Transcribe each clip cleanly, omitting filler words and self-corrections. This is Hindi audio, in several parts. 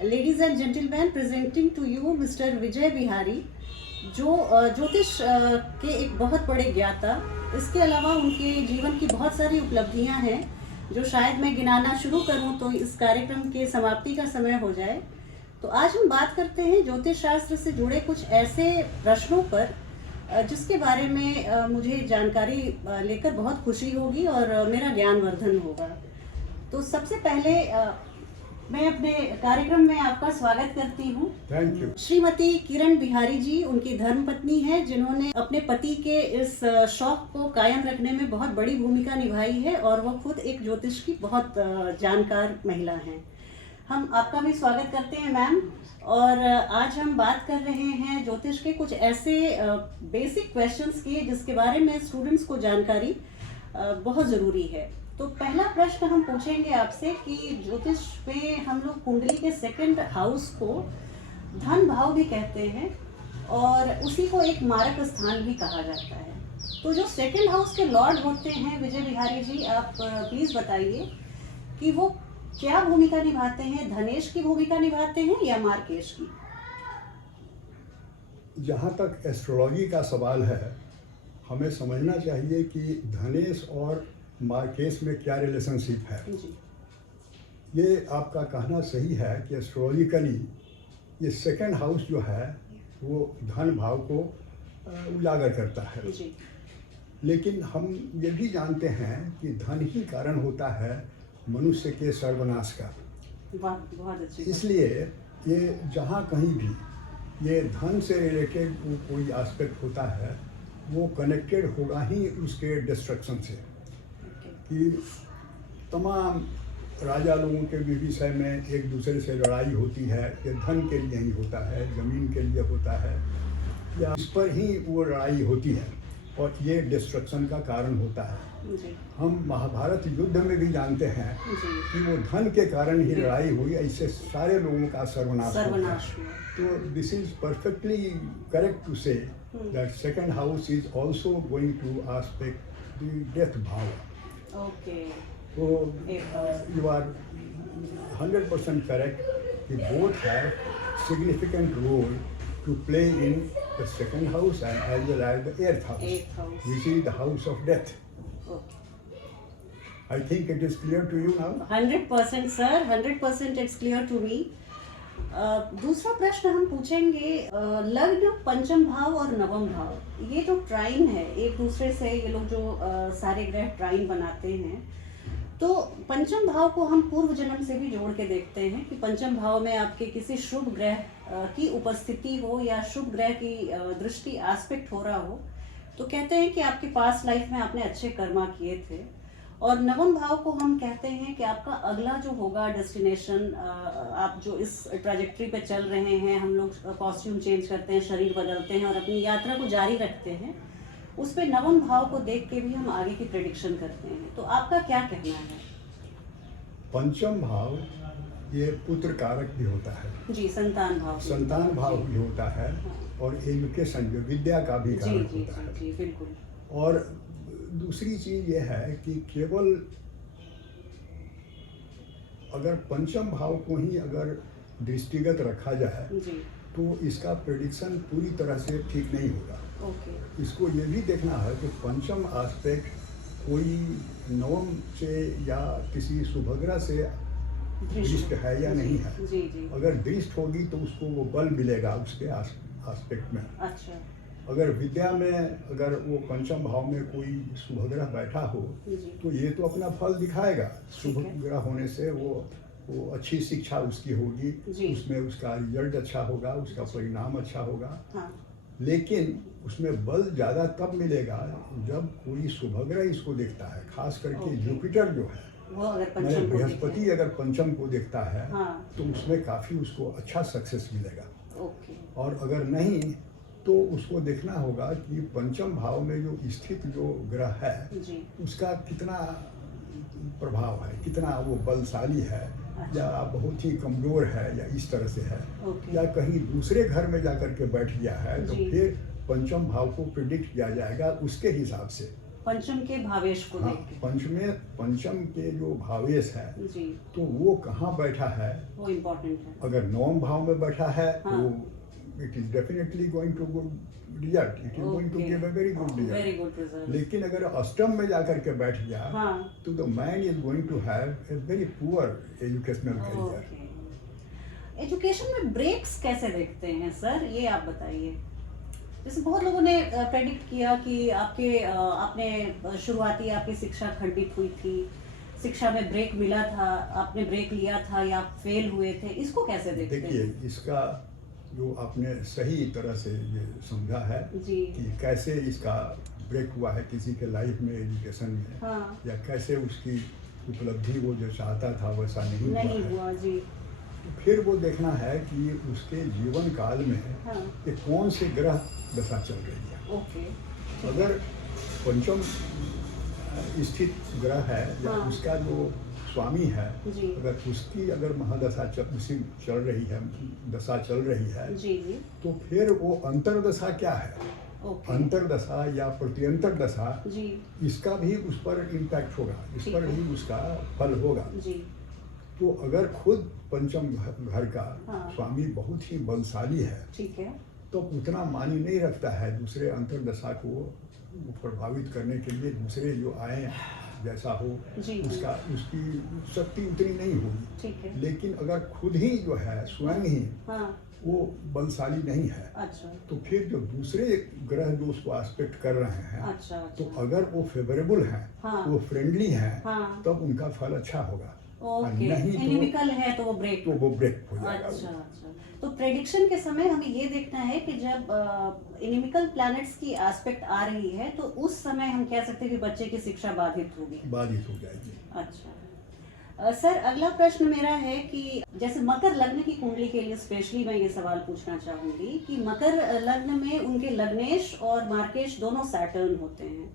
Ladies and gentlemen, presenting to you Mr. विजय बिहारी, जो ज्योतिष के एक बहुत बड़े ज्ञाता। इसके अलावा उनके जीवन की बहुत सारी उपलब्धियां हैं जो शायद मैं गिनाना शुरू करूं तो इस कार्यक्रम के समाप्ति का समय हो जाए। तो आज हम बात करते हैं ज्योतिष शास्त्र से जुड़े कुछ ऐसे प्रश्नों पर जिसके बारे में मुझे जानकारी लेकर बहुत खुशी होगी और मेरा ज्ञानवर्धन होगा। तो सबसे पहले मैं अपने कार्यक्रम में आपका स्वागत करती हूँ। Thank you. श्रीमती किरण बिहारी जी उनकी धर्मपत्नी है, जिन्होंने अपने पति के इस शौक को कायम रखने में बहुत बड़ी भूमिका निभाई है और वो खुद एक ज्योतिष की बहुत जानकार महिला हैं। हम आपका भी स्वागत करते हैं मैम। और आज हम बात कर रहे हैं ज्योतिष के कुछ ऐसे बेसिक क्वेश्चंस की जिसके बारे में स्टूडेंट्स को जानकारी बहुत ज़रूरी है। तो पहला प्रश्न हम पूछेंगे आपसे कि ज्योतिष में हम लोग कुंडली के सेकंड हाउस को धन भाव भी कहते हैं और उसी को एक मारक स्थान भी कहा जाता है। तो जो सेकंड हाउस के लॉर्ड होते हैं विजय बिहारी जी, आप प्लीज बताइए कि वो क्या भूमिका निभाते हैं, धनेश की भूमिका निभाते हैं या मार्केश की? जहाँ तक एस्ट्रोलॉजी का सवाल है, हमें समझना चाहिए कि धनेश और मार्केश में क्या रिलेशनशिप है। ये आपका कहना सही है कि एस्ट्रोलॉजिकली ये सेकंड हाउस जो है वो धन भाव को उजागर करता है। लेकिन हम ये भी जानते हैं कि धन ही कारण होता है मनुष्य के सर्वनाश का। बहुत अच्छी। इसलिए ये जहाँ कहीं भी ये धन से रिलेटेड कोई एस्पेक्ट होता है वो कनेक्टेड होगा ही उसके डिस्ट्रक्शन से। कि तमाम राजा लोगों के विषय में एक दूसरे से लड़ाई होती है, ये धन के लिए ही होता है, ज़मीन के लिए होता है, या इस पर ही वो लड़ाई होती है और ये डिस्ट्रक्शन का कारण होता है। हम महाभारत युद्ध में भी जानते हैं कि वो धन के कारण ही लड़ाई हुई, ऐसे सारे लोगों का सर्वनाश हुआ। तो this is perfectly correct to say that second house is also going to aspect the death भाव। Okay. So you are 100% correct. They both have significant role to play in the second house and as well as the eighth house, which is the house of death. Okay. I think it is clear to you now. 100% sir, 100% it's clear to me. दूसरा प्रश्न हम पूछेंगे, लग्न, पंचम भाव और नवम भाव, ये जो ट्राइन है एक दूसरे से, ये लोग जो सारे ग्रह ट्राइन बनाते हैं, तो पंचम भाव को हम पूर्व जन्म से भी जोड़ के देखते हैं कि पंचम भाव में आपके किसी शुभ ग्रह की उपस्थिति हो या शुभ ग्रह की दृष्टि एस्पेक्ट हो रहा हो तो कहते हैं कि आपके पास लाइफ में आपने अच्छे कर्मा किए थे। और नवम भाव को हम कहते हैं कि आपका अगला जो होगा डेस्टिनेशन, आप जो इस ट्रैजेक्टरी पे चल रहे हैं, हम लोग कॉस्ट्यूम चेंज करते हैं, शरीर बदलते हैं और अपनी यात्रा को जारी रखते हैं, उस पे नवम भाव को देख के भी हम आगे की प्रेडिक्शन करते हैं। तो आपका क्या कहना है? पंचम भाव ये पुत्र कारक भी होता है जी, संतान भाव भी होता है और एजुकेशन जो विद्या का भी कारक होता है। जी बिल्कुल। और दूसरी चीज़ ये है कि केवल अगर पंचम भाव को ही अगर दृष्टिगत रखा जाए तो इसका प्रेडिक्शन पूरी तरह से ठीक नहीं होगा। इसको ये भी देखना है कि पंचम एस्पेक्ट कोई नवम से या किसी शुभग्रह से दृष्ट है या नहीं है। अगर दृष्ट होगी तो उसको वो बल मिलेगा उसके एस्पेक्ट में। अच्छा। अगर विद्या में अगर वो पंचम भाव में कोई शुभग्रह बैठा हो तो ये तो अपना फल दिखाएगा। शुभ ग्रह होने से वो अच्छी शिक्षा उसकी होगी, उसमें उसका रिजल्ट अच्छा होगा, उसका परिणाम अच्छा होगा। लेकिन उसमें बल ज़्यादा तब मिलेगा जब कोई शुभग्रह इसको देखता है, खास करके जुपिटर जो है, मैंने बृहस्पति अगर पंचम को देखता है तो उसमें काफ़ी उसको अच्छा सक्सेस मिलेगा। और अगर नहीं तो उसको देखना होगा कि पंचम भाव में जो स्थित जो ग्रह है उसका कितना प्रभाव है, कितना वो बलशाली है, या बहुत ही कमज़ोर है या इस तरह से है, या कहीं दूसरे घर में जाकर के बैठ गया है तो फिर पंचम भाव को प्रिडिक्ट किया जाएगा उसके हिसाब से। पंचम के भावेश को हाँ, देख के। पंचम के जो भावेश है जी, तो वो कहाँ बैठा है, वो इम्पोर्टेंट है। अगर नवम भाव में बैठा है हाँ। तो it is definitely going to good result, it is going to give a very good very result. Good result. लेकिन अगर अष्टम में जाकर के बैठ गया हाँ, तो the man is going to have a very poor educational career. Okay. Education में ब्रेक्स कैसे देखते हैं सर, ये आप बताइए। जैसे बहुत लोगों ने प्रेडिक्ट किया कि आपने शुरुआती आपकी शिक्षा खंडित हुई थी, शिक्षा में ब्रेक मिला था, आपने ब्रेक लिया था या आप फेल हुए थे, इसको कैसे देखते हैं? देखिए, इसका जो आपने सही तरह से ये समझा है जी, कि कैसे इसका ब्रेक हुआ है किसी के लाइफ में, एजुकेशन में, हाँ, या कैसे उसकी उपलब्धि वो जो चाहता था वैसा नहीं नहीं हुआ है। हुआ। जी, तो फिर वो देखना है कि उसके जीवन काल में हाँ, ये कौन से ग्रह दशा चल रही है। ओके, अगर पंचम स्थित ग्रह है या हाँ। उसका जो स्वामी है, जी, अगर उसकी अगर महादशा चल रही है, दशा चल रही है, जी, जी, तो फिर वो अंतरदशा क्या है, ओके, अंतरदशा या प्रत्यंतर दशा, जी, इसका भी उस पर इम्पैक्ट होगा, इस ठीक पर है। भी उसका फल होगा। जी, तो अगर खुद पंचम घर का हाँ। स्वामी बहुत ही बलशाली है ठीक है, तो उतना मानी नहीं रखता है दूसरे अंतरदशा को प्रभावित करने के लिए, दूसरे जो आए जैसा हो जी, उसकी शक्ति उतनी नहीं होगी। ठीक है, लेकिन अगर खुद ही जो है स्वयं ही हाँ, वो बलशाली नहीं है, अच्छा, तो फिर जो दूसरे ग्रह जो उसको एस्पेक्ट कर रहे हैं, अच्छा, तो अच्छा, अगर वो फेवरेबल हैं, हाँ। वो फ्रेंडली हैं, हाँ, तब उनका फल अच्छा होगा। ओके, नहीं तो- एनिमिकल है तो वो ब्रेक। तो वो ब्रेक हो जाएगा। अच्छा, अच्छा। तो प्रेडिक्शन के समय हमें ये देखना है कि जब एनिमिकल प्लैनेट्स की एस्पेक्ट आ रही है तो उस समय हम कह सकते हैं कि बच्चे की शिक्षा बाधित होगी। बाधित हो जाएगी। अच्छा। सर, अगला प्रश्न मेरा है कि जैसे मकर लग्न की कुंडली के लिए स्पेशली मैं ये सवाल पूछना चाहूंगी कि मकर लग्न में उनके लग्नेश और मार्केश दोनों सैटर्न होते हैं,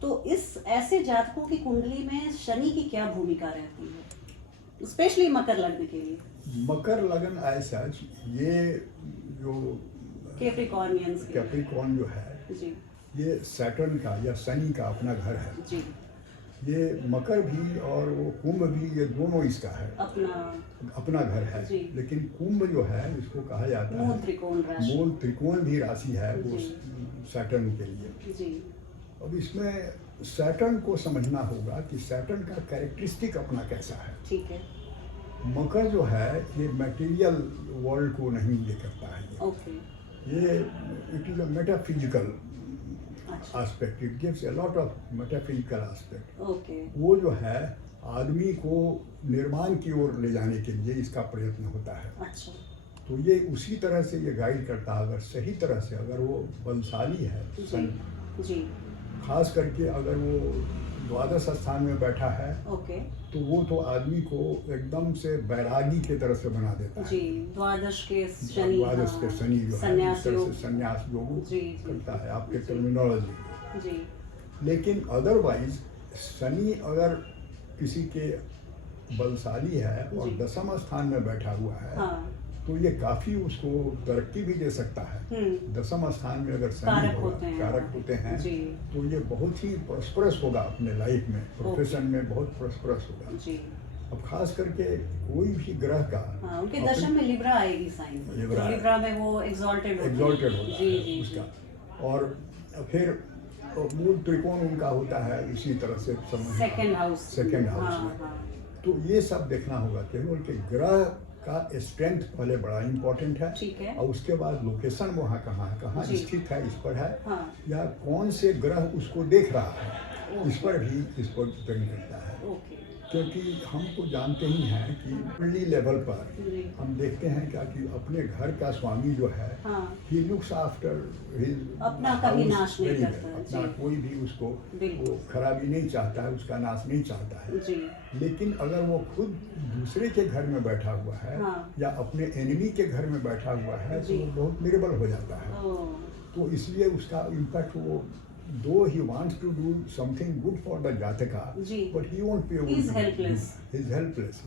तो इस ऐसे जातकों की कुंडली में शनि की क्या भूमिका रहती है, स्पेशली मकर लग्न के लिए? मकर लगन ऐसा, ये जो कैप्रिकॉर्नियंस के लिए। कैप्रिकॉर्न जो है, जी, ये सैटर्न का या शनि का अपना घर है। जी, ये मकर भी और वो कुंभ भी, ये दोनों इसका है, अपना घर है। जी। लेकिन कुंभ जो है इसको कहा जाता मूल है त्रिकोण राशि। मूल त्रिकोण भी राशि है वो जी। सैटर्न के लिए। जी, अब इसमें सैटर्न को समझना होगा कि सैटर्न का कैरेक्टरिस्टिक अपना कैसा है। ठीक है, मकर जो है ये मटेरियल वर्ल्ड को नहीं ये करता है, ओके, ये इट इज अ मेटाफिजिकल अच्छा, aspect, it gives a lot of metaphysical aspect. Okay, वो जो है आदमी को निर्माण की ओर ले जाने के लिए इसका प्रयत्न होता है। अच्छा, तो ये उसी तरह से ये गाइड करता है, अगर सही तरह से अगर वो बलशाली है, जी, जी, खास करके अगर वो द्वादश स्थान में बैठा है, ओके, तो वो तो आदमी को एकदम से बैरागी के तरह से बना देता है। जी, द्वादश के शनि, द्वादश के शनि जो है संन्यास इस तरह योग। से संन्यास योग जी, जी, करता है आपके जी। टर्मिनोलॉजी। जी, लेकिन अदरवाइज शनि अगर किसी के बलशाली है और जी। दसम स्थान में बैठा हुआ है, हाँ, तो ये काफी उसको तरक्की भी दे सकता है। दसम स्थान में अगर शनि कारक होगा, होते हैं। कारक होते हैं, जी, तो ये बहुत ही प्रॉस्परस होगा अपने लाइफ में, प्रोफेशन में बहुत प्रॉस्परस होगा। जी, अब खास करके कोई भी ग्रह का हाँ, उनके अपनी- दशम में लिब्रा आएगी साइन, लिब्रा लिब्रा में वो एग्जॉल्टेड एग्जॉल्टेड होता जी, है जी, उसका, और फिर मूल त्रिकोण उनका होता है इसी तरह से सेकंड हाउस, सेकंड हाउस हाँ, में। हाँ, तो ये सब देखना होगा केवल कि ग्रह का स्ट्रेंथ पहले बड़ा इंपॉर्टेंट है, ठीक है, और उसके बाद लोकेशन वहाँ कहाँ है, कहाँ जी। स्थित है इस पर है, हाँ, या कौन से ग्रह उसको देख रहा है, इस पर भी इस पर डिपेंड करता है। ओके, क्योंकि हम तो जानते ही हैं कि फैमिली लेवल पर जी, हम देखते हैं क्या कि अपने घर का स्वामी जो है, हाँ, ही लुक्स आफ्टर अपना कभी नाश नहीं करता है, अपना जी। कोई भी उसको बिल्कुल। वो खराबी नहीं चाहता है, उसका नाश नहीं चाहता है। जी, लेकिन अगर वो खुद दूसरे के घर में बैठा हुआ है, हाँ। या अपने एनिमी के घर में बैठा हुआ है, तो जी। वो बहुत निर्बल हो जाता है। ओ, तो इसलिए उसका इम्पैक्ट वो, though he wants to do something good for the जातका, जी। But he won't be He is helpless. He is helpless.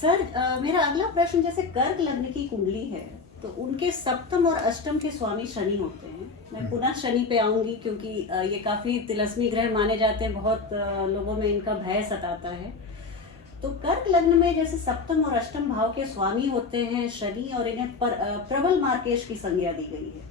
Sir, मेरा अगला प्रश्न, जैसे कर्क लग्न की कुंडली है तो उनके सप्तम और अष्टम के स्वामी शनि होते हैं। मैं पुनः शनि पे आऊंगी क्योंकि ये काफ़ी तिलस्मी ग्रह माने जाते हैं, बहुत लोगों में इनका भय सताता है। तो कर्क लग्न में जैसे सप्तम और अष्टम भाव के स्वामी होते हैं शनि, और इन्हें प्रबल मार्केश की संज्ञा दी गई है।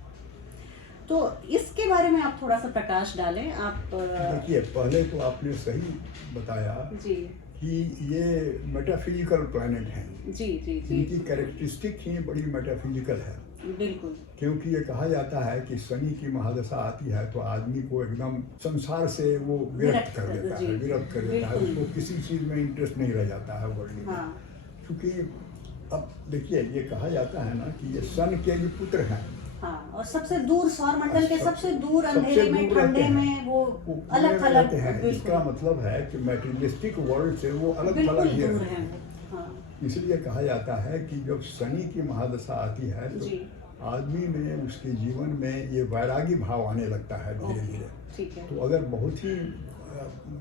तो इसके बारे में आप थोड़ा सा प्रकाश डालें। आप देखिए, पहले तो आपने सही बताया जी कि ये मेटाफिजिकल प्लैनेट हैं। जी जी जी इनकी कैरेक्टरिस्टिक ही बड़ी मेटाफिजिकल है। बिल्कुल। क्योंकि ये कहा जाता है कि शनि की महादशा आती है तो आदमी को एकदम संसार से वो विरक्त कर देता है, विरक्त कर देता है, उसको किसी चीज़ में इंटरेस्ट नहीं रह जाता है वर्ल्ड में। क्योंकि अब देखिए, ये कहा जाता है ना कि ये सन के भी पुत्र हैं। हाँ, और सबसे दूर सौर मंडल के सबसे दूर अंधेरे में, ठंडे में वो अलग थलग हैं। इसका मतलब है कि मैटेरियलिस्टिक वर्ल्ड से वो अलग थलग ही हैं। इसलिए कहा जाता है कि जब शनि की महादशा आती है तो आदमी में, उसके जीवन में ये वैरागी भाव आने लगता है धीरे धीरे। तो अगर बहुत ही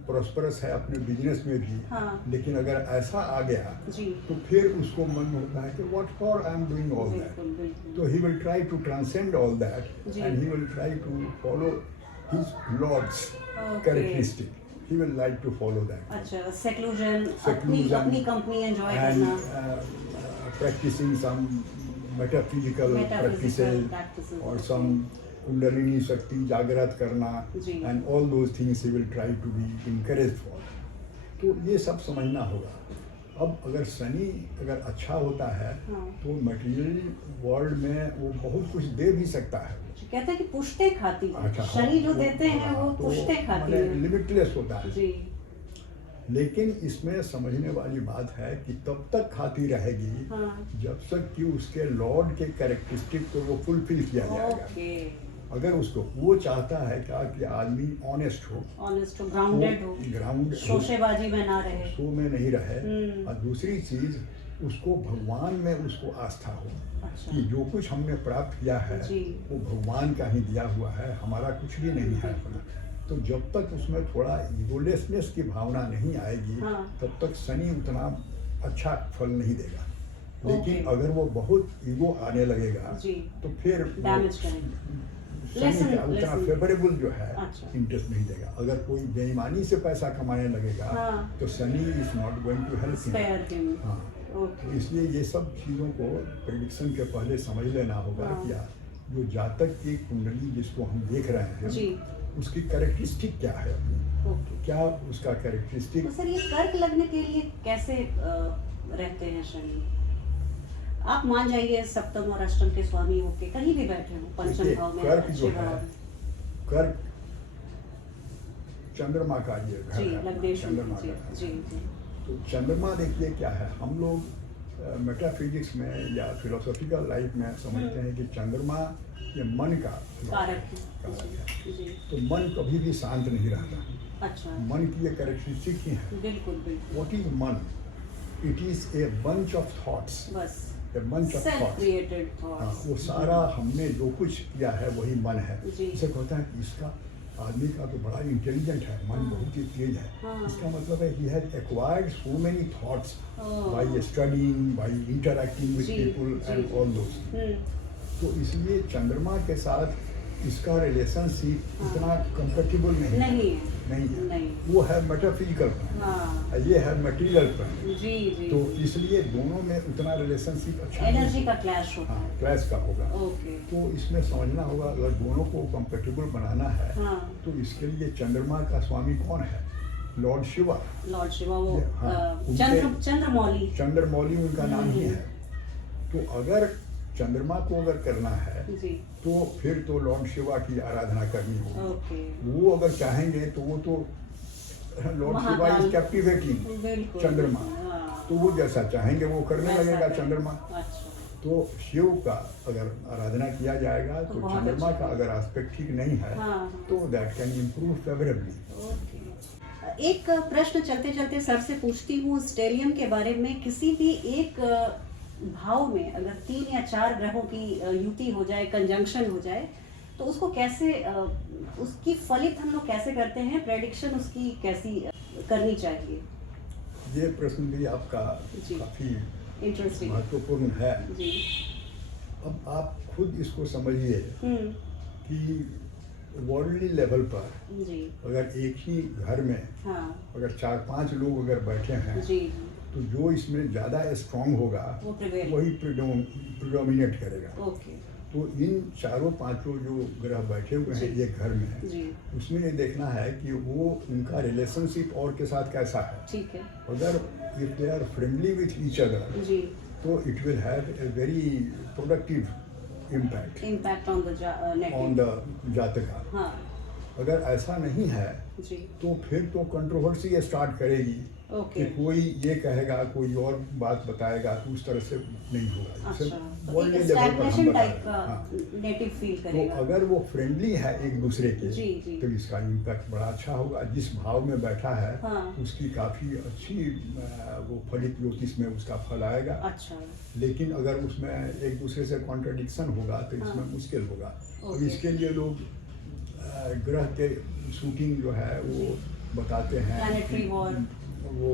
प्रॉस्परस है अपने बिजनेस में भी, लेकिन अगर ऐसा आ गया तो फिर उसको मन में होता है कि what for I am doing all that. तो he will try to transcend all that and he will try to follow his lord's characteristic. He will like to follow that. अच्छा, seclusion, अपनी कंपनी एंजॉय करना, practicing some metaphysical practices or some kundalini शक्ति जागृत करना, and all those things he will try to be encouraged for. तो ये सब समझना होगा। अब अगर शनि अगर अच्छा होता है तो मटेरियल वर्ल्ड में वो बहुत कुछ दे भी सकता है। कहते हैं कि पुष्टे खाती है। शनि जो देते हैं वो पुष्टे खाती है, लिमिटलेस होता है जी। लेकिन इसमें समझने वाली बात है कि तब तक खाती रहेगी जब तक कि उसके लॉर्ड के कैरेक्टरिस्टिक को वो फुलफिल किया जाएगा। अगर उसको वो चाहता है क्या कि आदमी ऑनेस्ट हो, ग्राउंडेड हो, शोशेबाजी में ना रहे, शो में नहीं रहे, और दूसरी चीज उसको भगवान में उसको आस्था हो। अच्छा। कि जो कुछ हमने प्राप्त किया है वो भगवान का ही दिया हुआ है, हमारा कुछ भी नहीं है अपना। तो जब तक उसमें थोड़ा ईगोलेसनेस की भावना नहीं आएगी तब तक शनि उतना अच्छा फल नहीं देगा। लेकिन अगर वो बहुत ईगो आने लगेगा तो फिर शनि का उतना फेवरेबल जो है इंटरेस्ट नहीं देगा। अगर कोई बेईमानी से पैसा कमाने लगेगा तो Shani is not going to help him. हाँ, तो इसलिए ये सब चीज़ों को प्रेडिक्शन के पहले समझ लेना होगा कि जो जातक की कुंडली जिसको हम देख रहे हैं उसकी कैरेक्टरिस्टिक क्या है, क्या उसका कैरेक्टरिस्टिक। तो सर, ये कर्क लग्न के लिए कैसे रहते हैं शनि? आप मान जाइए सप्तम और अष्टम के स्वामी होके कहीं भी बैठे हो, पंचम भाव में, कर्क जो है, कर्क चंद्रमा का ये है, चंद्रमा का जी। तो चंद्रमा देखिए क्या है, हम लोग मेटाफिजिक्स में या फिलोसॉफिकल लाइफ में समझते हैं कि चंद्रमा ये मन का कारक है। तो मन कभी भी शांत नहीं रहता। अच्छा। मन की ये कैरेक्टरिस्टिक ही है। बिल्कुल बिल्कुल। व्हाट इज मन? It is a bunch of thoughts. बस ए बंच ऑफ थॉट्स। वो सारा हमने जो कुछ किया है वही मन है। इसे कहता है कि इसका आदमी का तो बड़ा इंटेलिजेंट है, मन बहुत ही तेज है। इसका मतलब है he has acquired so many thoughts by studying, by interacting with people and all those. तो इसलिए चंद्रमा के साथ इसका रिलेशनशिप इतना कंफर्टेबल नहीं है। वो है मेटाफिजिकल प्लान, ये है मटेरियल प्लान। तो इसलिए दोनों में उतना रिलेशनशिप अच्छा एनर्जी का क्लैश होगा। हाँ, क्लैश का होगा। तो इसमें समझना होगा अगर दोनों को कंफर्टेबल बनाना है तो इसके लिए चंद्रमा का स्वामी कौन है? लॉर्ड शिवा। लॉर्ड शिवा वो चंद्रमौली उनका नाम ही है। तो अगर चंद्रमा को अगर करना है तो फिर तो लॉर्ड शिवा की आराधना करनी होगी। वो अगर चाहेंगे तो वो तो लॉर्ड शिवा इज कैप्टिवेटिंग चंद्रमा, तो वो जैसा चाहेंगे वो करने लगेगा चंद्रमा। तो शिव का अगर आराधना किया जाएगा तो चंद्रमा का अगर एस्पेक्ट ठीक नहीं है तो दैट कैन इम्प्रूव फेवरेबली। एक प्रश्न चलते चलते सर से पूछती हूँ स्टेलियम के बारे में। किसी भी एक भाव में अगर 3 या 4 ग्रहों की युति हो जाए, कंजंक्शन हो जाए, तो उसको कैसे उसकी फलित हम लोग कैसे करते हैं, प्रेडिक्शन उसकी कैसी करनी चाहिए? ये प्रश्न भी आपका काफी इंटरेस्टिंग महत्वपूर्ण है। अब आप खुद इसको समझिए कि वर्ल्डली लेवल पर जी अगर एक ही घर में हाँ अगर 4-5 लोग अगर बैठे हैं जी तो जो इसमें ज़्यादा स्ट्रांग होगा वो prevail। वही प्रिडोमिनेट करेगा। ओके तो इन 4-5 जो ग्रह बैठे हुए हैं जी। एक घर में, जी उसमें ये देखना है कि वो उनका रिलेशनशिप और के साथ कैसा है। ठीक है अगर if they are friendly with each other जी तो it will have a very productive impact impact on the on native the जातका। हाँ अगर ऐसा नहीं है जी तो फिर तो कंट्रोवर्सी स्टार्ट करेगी ओके कि कोई ये कहेगा कोई और बात बताएगा, तो उस तरह से नहीं होगा। अच्छा जैसे तो वर्ल्ड एक लेवल पर हम स्टैग्नेशन बता टाइप रहे का हैं। हाँ। नेटिव फील तो करेगा अगर वो फ्रेंडली है एक दूसरे के जी, जी। तो इसका इम्पैक्ट बड़ा अच्छा होगा। जिस भाव में बैठा है हाँ। उसकी काफ़ी अच्छी वो फलित ज्योतिष में उसका फल आएगा। अच्छा लेकिन अगर उसमें एक दूसरे से कॉन्ट्रडिक्शन होगा तो इसमें हाँ। मुश्किल होगा। तो ओके। इसके लिए लोग ग्रह के शूटिंग जो है वो बताते हैं। Planetary war। वो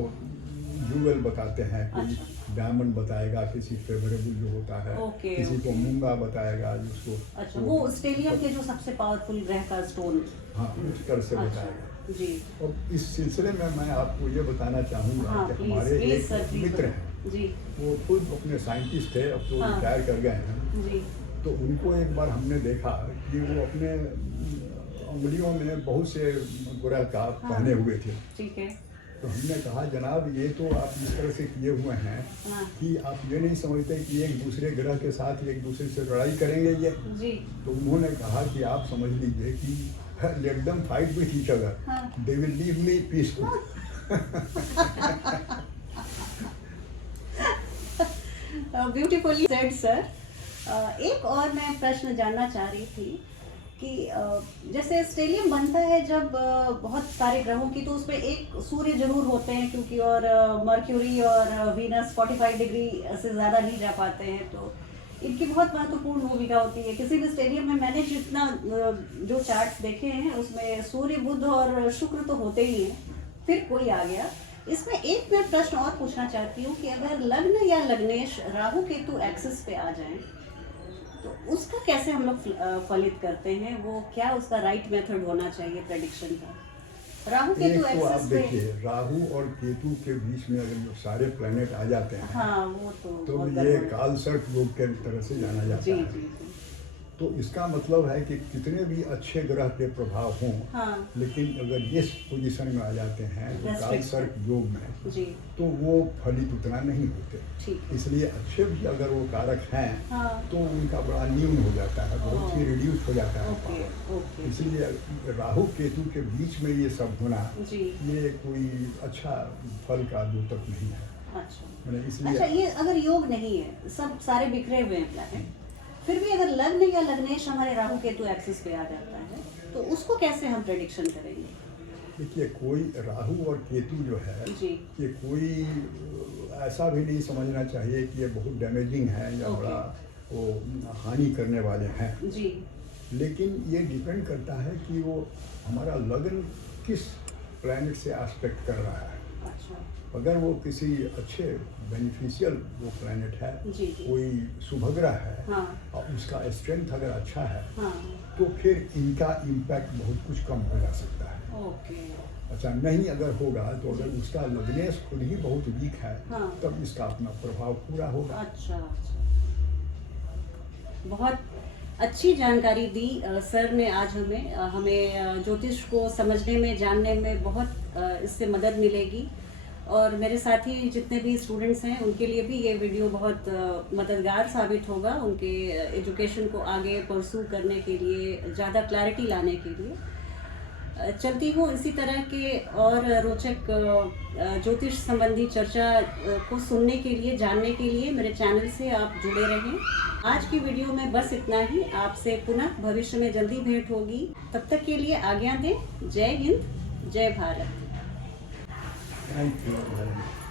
यूएल बताते हैं, कोई अच्छा। डायमंड बताएगा, किसी फेवरेबल जो होता है, ओके, किसी को ओके। मूंगा बताएगा जिसको। अच्छा वो स्टेलियम के जो सबसे पावरफुल ग्रह का स्टोन हाँ उस तरह से अच्छा बताएगा। जी और इस सिलसिले में मैं आपको ये बताना चाहूँगा हाँ कि प्लीज हमारे प्लीज एक सर प्लीज मित्र हैं, जी वो खुद अपने साइंटिस्ट थे, अब तो हाँ। रिटायर कर गए हैं। जी तो उनको एक बार हमने देखा कि वो अपने उंगलियों में बहुत से ग्रह का हाँ। पहने हुए थे। ठीक है तो हमने कहा जनाब ये तो आप इस तरह से किए हुए हैं हाँ कि आप ये नहीं समझते कि एक दूसरे ग्रह के साथ एक दूसरे से लड़ाई करेंगे ये। जी तो उन्होंने कहा कि आप समझ लीजिए कि let them fight with each other, हाँ। They will leave me peaceful. Beautifully said sir. एक और मैं प्रश्न जानना चाह रही थी कि जैसे स्टेलियम बनता है जब बहुत सारे ग्रहों की, तो उसमें एक सूर्य जरूर होते हैं क्योंकि, और मर्क्यूरी और वीनस 45 डिग्री से ज़्यादा नहीं जा पाते हैं, तो इनकी बहुत महत्वपूर्ण भूमिका होती है किसी भी स्टेडियम में। मैंने जितना जो चार्ट्स देखे हैं उसमें सूर्य बुध और शुक्र तो होते ही हैं, फिर कोई आ गया। इसमें एक मैं प्रश्न और पूछना चाहती हूँ कि अगर लग्न या लग्नेश राहु केतु एक्सिस पे आ जाएं तो उसका कैसे हम लोग फलित करते हैं, वो क्या उसका राइट मेथड होना चाहिए प्रेडिक्शन का? राहु एक केतु तो आप एक्सिस पे देखिए राहु और केतु के बीच में अगर जो सारे प्लेनेट आ जाते हैं हाँ वो तो तो बहुत ये गड़बड़ है। काल सर्प योग के तरह से जाना जाता जी है। जी जी तो इसका मतलब है कि कितने भी अच्छे ग्रह के प्रभाव हों, हाँ लेकिन अगर इस पोजीशन में आ जाते हैं तो काल Restrict सर्प योग में जी तो वो फलित उतना नहीं होते। ठीक है इसलिए अच्छे भी अगर वो कारक हैं हाँ तो उनका बड़ा न्यून हो जाता है, बहुत ही रिड्यूस हो जाता है ओके पावर। ओके इसलिए राहु केतु के बीच में ये सब होना जी ये कोई अच्छा फल का द्योतक नहीं है। अच्छा मैंने अच्छा इसलिए ये अगर योग नहीं है, सब सारे बिखरे हुए हैं प्लैनेट, फिर भी अगर लग्न या लग्नेश हमारे राहु केतु एक्सिस पे आ जाता है तो उसको कैसे हम प्रेडिक्शन करेंगे? देखिए कोई राहु और केतु जो है जी ये कोई ऐसा भी नहीं समझना चाहिए कि ये बहुत डैमेजिंग है या ओके। बड़ा वो हानि करने वाले हैं। जी लेकिन ये डिपेंड करता है कि वो हमारा लगन किस प्लैनेट से एस्पेक्ट कर रहा है। अच्छा अगर वो किसी अच्छे बेनिफिशियल वो प्लैनेट है, जी जी कोई शुभ ग्रह है हाँ और उसका स्ट्रेंथ अगर अच्छा है हाँ तो फिर इनका इम्पैक्ट बहुत कुछ कम हो जा सकता है। ओके अच्छा नहीं अगर होगा तो अगर उसका लग्नेश खुद ही बहुत वीक है हाँ। तब इसका अपना प्रभाव पूरा होगा। अच्छा अच्छा बहुत अच्छी जानकारी दी सर ने आज हमें ज्योतिष को समझने में जानने में बहुत इससे मदद मिलेगी, और मेरे साथी जितने भी स्टूडेंट्स हैं उनके लिए भी ये वीडियो बहुत मददगार साबित होगा, उनके एजुकेशन को आगे परसू करने के लिए, ज़्यादा क्लैरिटी लाने के लिए। चलती हूँ इसी तरह के और रोचक ज्योतिष संबंधी चर्चा को सुनने के लिए, जानने के लिए मेरे चैनल से आप जुड़े रहें। आज की वीडियो में बस इतना ही। आपसे पुनः भविष्य में जल्दी भेंट होगी, तब तक के लिए आज्ञा दें। जय हिंद, जय भारत। Thank you.